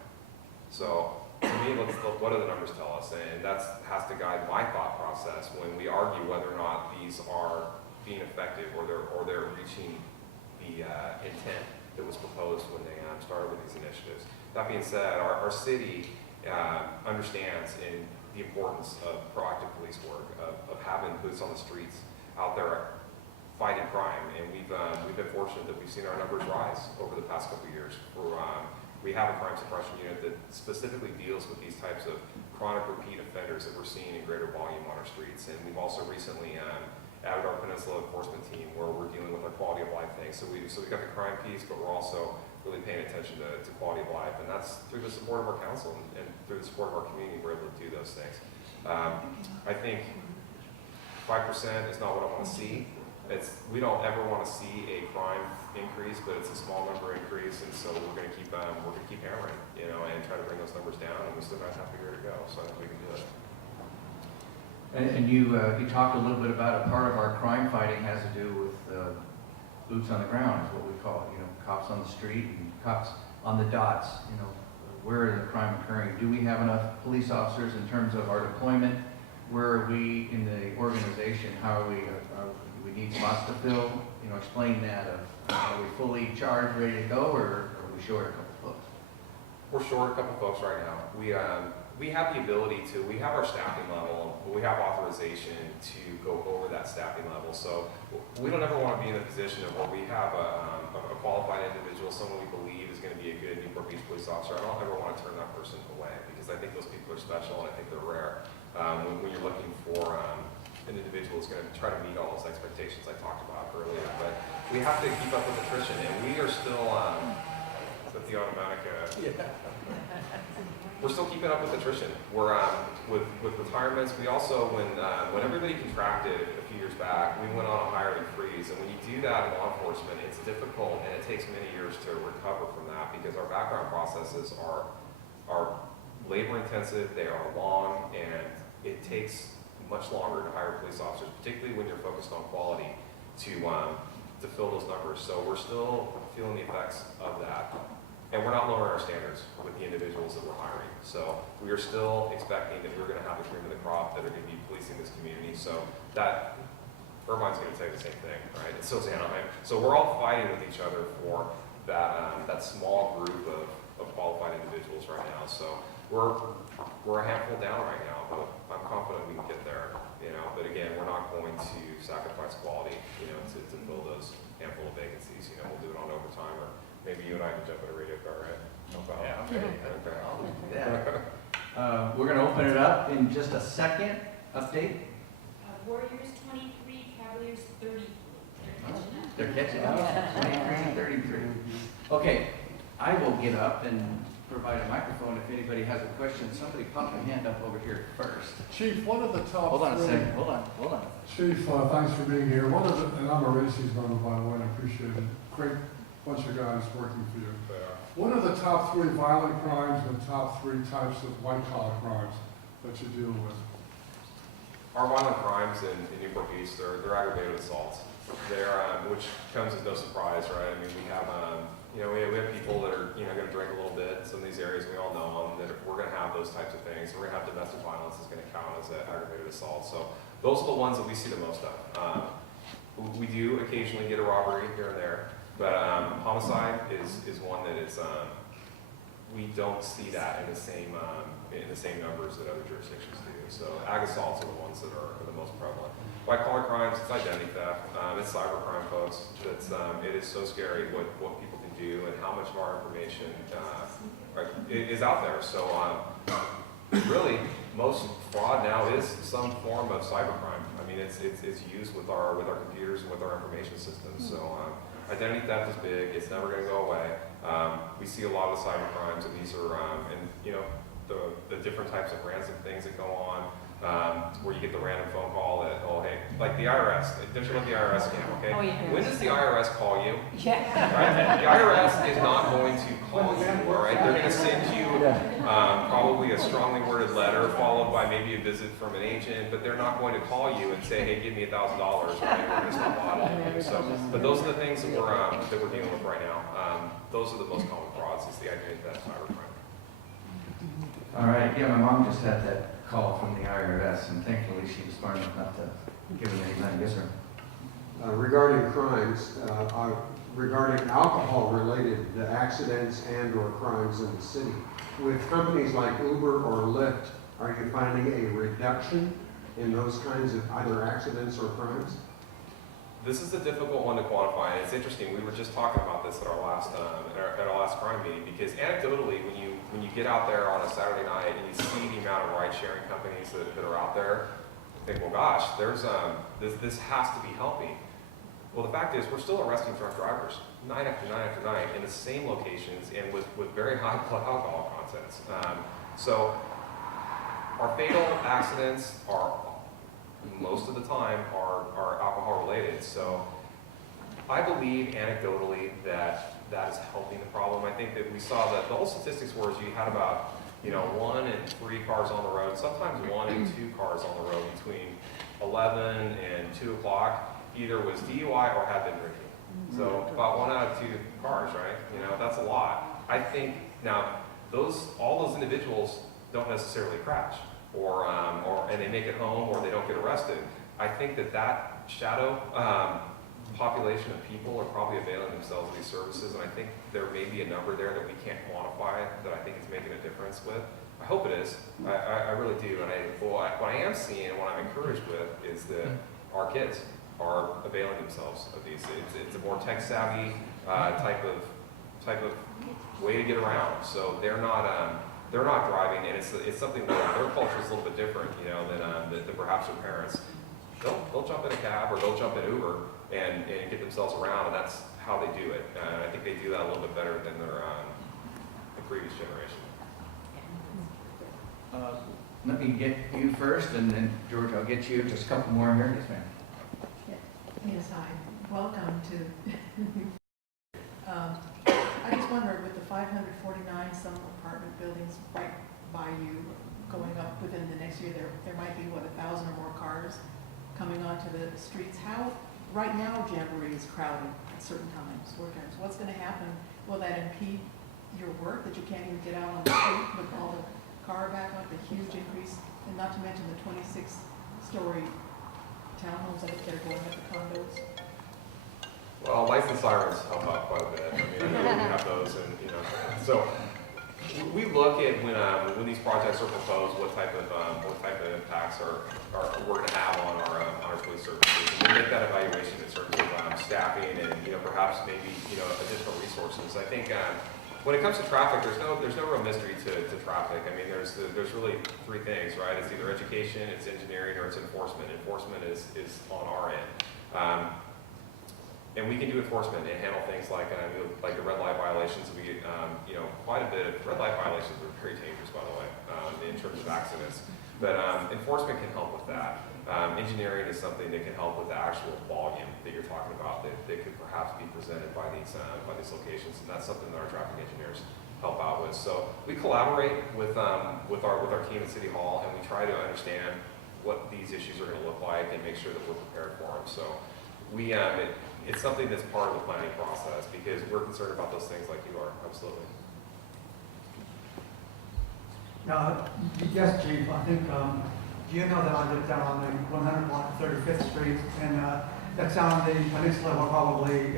So to me, what do the numbers tell us? And that has to guide my thought process when we argue whether or not these are being effective or they're reaching the intent that was proposed when they started with these initiatives. That being said, our city understands the importance of proactive police work, of having boots on the streets out there fighting crime, and we've been fortunate that we've seen our numbers rise over the past couple of years. We have a crime suppression unit that specifically deals with these types of chronic repeat offenders that we're seeing in greater volume on our streets, and we've also recently added our Peninsula Enforcement Team where we're dealing with our quality of life things. So we've got the crime piece, but we're also really paying attention to quality of life, and that's through the support of our council and through the support of our community. We're able to do those things. I think 5% is not what I want to see. We don't ever want to see a crime increase, but it's a small number increase, and so we're going to keep hammering, and try to bring those numbers down. And we still got half a year to go, so I think we can do it. And you talked a little bit about a part of our crime fighting has to do with boots on the ground, is what we call it. Cops on the street and cops on the dots. Where is the crime occurring? Do we have enough police officers in terms of our deployment? Where are we in the organization? How are we? Do we need spots to fill? Explain that. Are we fully charged, ready to go, or are we short a couple folks? We're short a couple folks right now. We have the ability to. We have our staffing level, but we have authorization to go over that staffing level. So we don't ever want to be in a position of where we have a qualified individual, someone we believe is going to be a good Newport Beach police officer. I don't ever want to turn that person away because I think those people are special and I think they're rare. when you're looking for an individual who's going to try to meet all those expectations I talked about earlier. But we have to keep up with attrition, and we are still, with the automatic, we're still keeping up with attrition. We're, with retirements, we also, when everybody contracted a few years back, we went on a hiring freeze, and when you do that in law enforcement, it's difficult, and it takes many years to recover from that, because our background processes are labor intensive, they are long, and it takes much longer to hire police officers, particularly when you're focused on quality, to fill those numbers. So we're still feeling the effects of that. And we're not lowering our standards with the individuals that we're hiring. So we are still expecting that we're going to have the cream of the crop that are going to be policing this community. So that, Irvine's going to say the same thing, right? And so is Anaheim. So we're all fighting with each other for that small group of qualified individuals right now. So we're a handful down right now, but I'm confident we can get there. But again, we're not going to sacrifice quality, to fill those handful of vacancies. We'll do it on overtime, or maybe you and I can jump in a radio car, right? Yeah, Okay. We're going to open it up in just a second. Update. Warriors 23, Cavaliers 33. They're catching up. 23, 33. Okay, I will get up and provide a microphone if anybody has a question. Somebody pop a hand up over here first. Chief, one of the top Hold on a three- second. Hold on. Chief, thanks for being here. And I'm a races member, by the way, I appreciate it. Great bunch of guys working for you. What are the top 3 violent crimes and the top 3 types of white-collar crimes that you deal with? Our violent crimes in Newport Beach, they're aggravated assaults. Which comes as no surprise, right? I mean, we have we have people that are going to drink a little bit in some of these areas. We all know them. That we're going to have those types of things. We're going to have domestic violence is going to count as an aggravated assault. So those are the ones that we see the most of. We do occasionally get a robbery here and there, but homicide is one that is we don't see that in the same numbers that other jurisdictions do. So ag assaults are the ones that are the most prevalent. White collar crimes, it's identity theft, it's cybercrime, folks. It is so scary what people can do and how much of our information is out there. So really, most fraud now is some form of cybercrime. I mean, it's used with our computers and with our information systems. So identity theft is big. It's never going to go away. We see a lot of the cybercrimes, and these are the different types of ransom things that go on. Where you get the random phone call that, oh, hey, like the IRS. Don't you love the IRS scam, okay? Oh, yeah. When does the IRS call you? Yeah. Right? The IRS is not going to call you, all right? They're going to send you probably a strongly worded letter followed by maybe a visit from an agent, but they're not going to call you and say, hey, give me $1,000, right? We're going to stop auditing. So, but those are the things that we're dealing with right now. Those are the most common frauds, is the identity theft, cybercrime. All right. Yeah, my mom just had that call from the IRS, and thankfully she was smart enough not to give him any money. Yes, sir. Regarding crimes, regarding alcohol-related accidents and/or crimes in the city, with companies like Uber or Lyft, are you finding a reduction in those kinds of either accidents or crimes? This is a difficult one to quantify, and it's interesting. We were just talking about this at our last crime meeting, because anecdotally, when you get out there on a Saturday night and you see the amount of ride-sharing companies that are out there, you think, well, gosh, this has to be helping. Well, the fact is, we're still arresting drunk drivers night after night after night in the same locations and with very high blood alcohol contents. So our fatal accidents are most of the time are alcohol related. So I believe anecdotally that is helping the problem. I think that we saw that the whole statistics were you had about 1 in 3 cars on the road, sometimes 1 in 2 cars on the road between 11 and 2 o'clock, either was DUI or had been drinking. So about 1 out of 2 cars, right? That's a lot. I think now all those individuals don't necessarily crash. And they make it home, or they don't get arrested. I think that shadow population of people are probably availing themselves of these services, and I think there may be a number there that we can't quantify that I think it's making a difference with. I hope it is. I really do. And what I am seeing and what I'm encouraged with is that our kids are availing themselves of these. It's a more tech savvy type of way to get around. So they're not they're not driving, and it's something that their culture is a little bit different, you know, than perhaps their parents. They'll jump in a cab or they'll jump in Uber and get themselves around, and that's how they do it. And I think they do that a little bit better than the previous generation. Let me get you first, and then George, I'll get you. Just a couple more here. Yes, ma'am. Yes, hi. Welcome to. I just wondered, with the 549 some apartment buildings right by you going up within the next year, there might be, what, 1,000 or more cars coming onto the streets. How, right now, Jamboree is crowded at certain times, work times. What's going to happen? Will that impede your work, that you can't even get out on the street with all the car backup, the huge increase, and not to mention the 26-story townhomes that are going up to condos? Well, lights and sirens help out quite a bit. I mean, I know we have those, and you know, so we look at when these projects are proposed, what type of impacts are we're going to have on our police services. And we make that evaluation in terms of staffing and perhaps maybe additional resources. I think when it comes to traffic, there's no real mystery to traffic. I mean, there's really three things, right? It's either education, it's engineering, or it's enforcement. Enforcement is on our end. And we can do enforcement and handle things like the red light violations. We get quite a bit of red light violations are very dangerous, by the way, in terms of accidents. But enforcement can help with that. Engineering is something that can help with the actual volume that you're talking about that could perhaps be presented by these locations, and that's something that our traffic engineers help out with. So we collaborate with our team at City Hall, and we try to understand what these issues are going to look like and make sure that we're prepared for them. So we it's something that's part of the planning process because we're concerned about those things like you are. Absolutely. Yes, Chief. I think you know that I live down on the 100 block of 35th Street, and that's on the peninsula. We're probably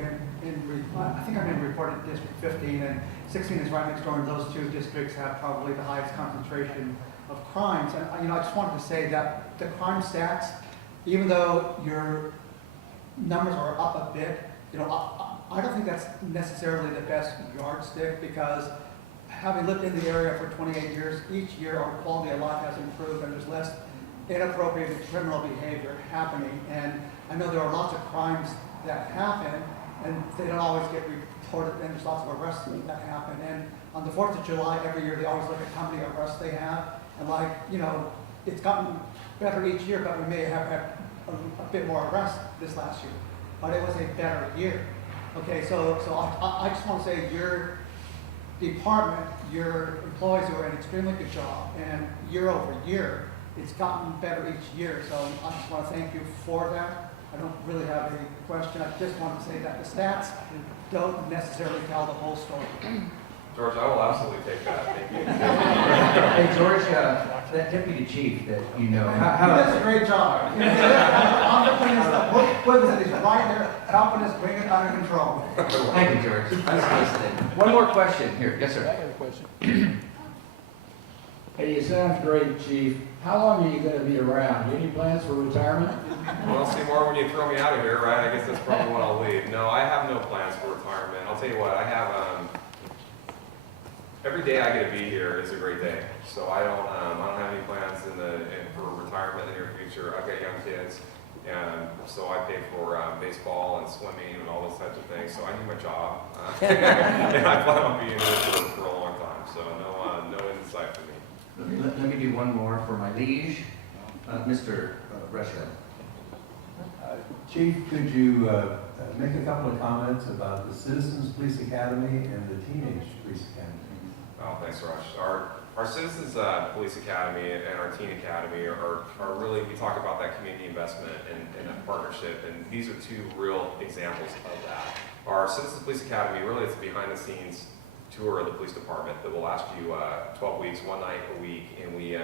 I think I'm in reported District 15, and 16 is right next door, and those two districts have probably the highest concentration of crimes. And I just wanted to say that the crime stats, even though your numbers are up a bit, I don't think that's necessarily the best yardstick, because having lived in the area for 28 years, each year our quality of life has improved and there's less inappropriate criminal behavior happening. And I know there are lots of crimes that happen and they don't always get reported, and there's lots of arrests that happen. And on the 4th of July every year they always look at how many arrests they have, and it's gotten better each year, but we may have had a bit more arrests this last year, but it was a better year. Okay, so I just want to say your department, your employees do an extremely good job, and year over year, it's gotten better each year. So I just want to thank you for that. I don't really have any question. I just want to say that the stats don't necessarily tell the whole story. George, I will absolutely take that. Thank you. Hey, George, that deputy chief that you know. He does a great job. What is it? He's right there helping us bring it under control. Thank you, George. One more question here. Yes, sir. I got a question. Hey, it sounds great, Chief. How long are you going to be around? Any plans for retirement? Well, Seymour, when you throw me out of here, right, I guess that's probably when I'll leave. No, I have no plans for retirement. I'll tell you what, I have, every day I get to be here is a great day. So I don't have any plans for retirement in the near future. I've got young kids, and so I pay for baseball and swimming and all those types of things. So I do my job, and I plan on being here for a long time. So no end in sight for me. Let me do one more for my liege, Mr. Russia. Chief, could you make a couple of comments about the Citizens Police Academy and the Teenage Police Academy? Oh, thanks, Rush. Our Citizens Police Academy and our Teen Academy are really, we talk about that community investment and that partnership, and these are two real examples of that. Our Citizens Police Academy, really, it's a behind-the-scenes tour of the police department that will last you 12 weeks, one night a week, and we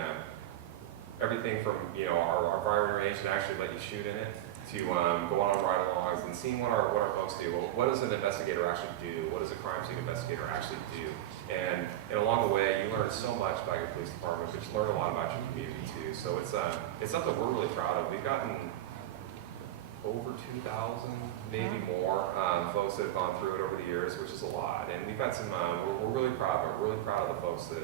everything from our firing range and actually let you shoot in it to go on ride-alongs and seeing what our folks do. Well, what does an investigator actually do? What does a crime scene investigator actually do? And along the way, you learn so much about your police department, but you learn a lot about your community too. So it's something we're really proud of. We've gotten over 2,000, maybe more, folks that have gone through it over the years, which is a lot. And we've got some. We're really proud of it. We're really proud of the folks that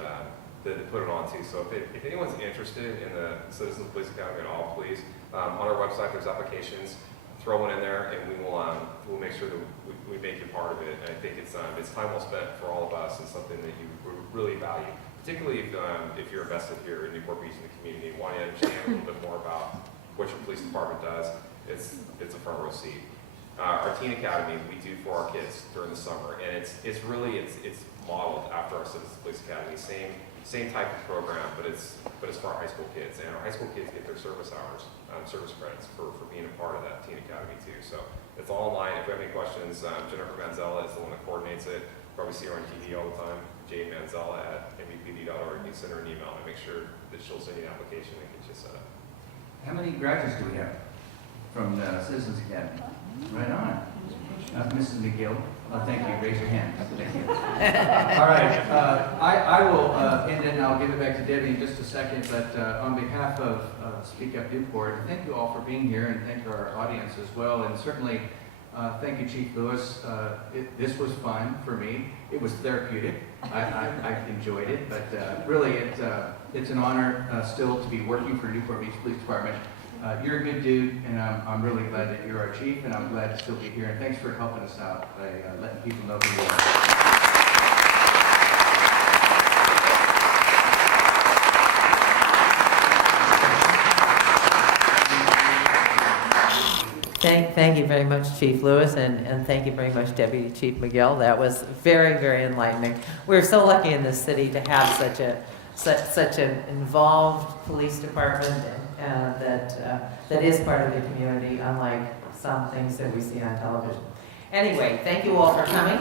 that put it on too. So if anyone's interested in the Citizens Police Academy at all, please, on our website there's applications. Throw one in there, and we'll make sure that we make you part of it. And I think it's time well spent for all of us, and something that you really value, particularly if you're invested here in Newport Beach in the community and want to understand a little bit more about what your police department does. It's a front row seat. Our teen academy we do for our kids during the summer, and it's modeled after our Citizens Police Academy. Same type of program, but it's for our high school kids, and our high school kids get their service hours, service credits for being a part of that teen academy too. So it's all online. If you have any questions, Jennifer Manzella is the one that coordinates it. Probably see her on TV all the time. Jane Manzella at NBPD.org. You can send her an email and make sure that she'll send you an application and get you set up. How many graduates do we have from the Citizens Academy? Right on. Mrs. McGill, thank you. Raise your hand. Thank you. All right. I will end it, and I'll give it back to Debbie in just a second. But on behalf of Speak Up Newport, thank you all for being here, and thank our audience as well. And certainly, thank you, Chief Lewis. This was fun for me. It was therapeutic. I enjoyed it, but really, it's an honor still to be working for Newport Beach Police Department. You're a good dude, and I'm really glad that you're our chief, and I'm glad to still be here. And thanks for helping us out by letting people know who you are. Thank you very much, Chief Lewis, and thank you very much, Deputy Chief McGill. That was very, very enlightening. We're so lucky in this city to have such an involved police department that is part of the community, unlike some things that we see on television. Anyway, thank you all for coming.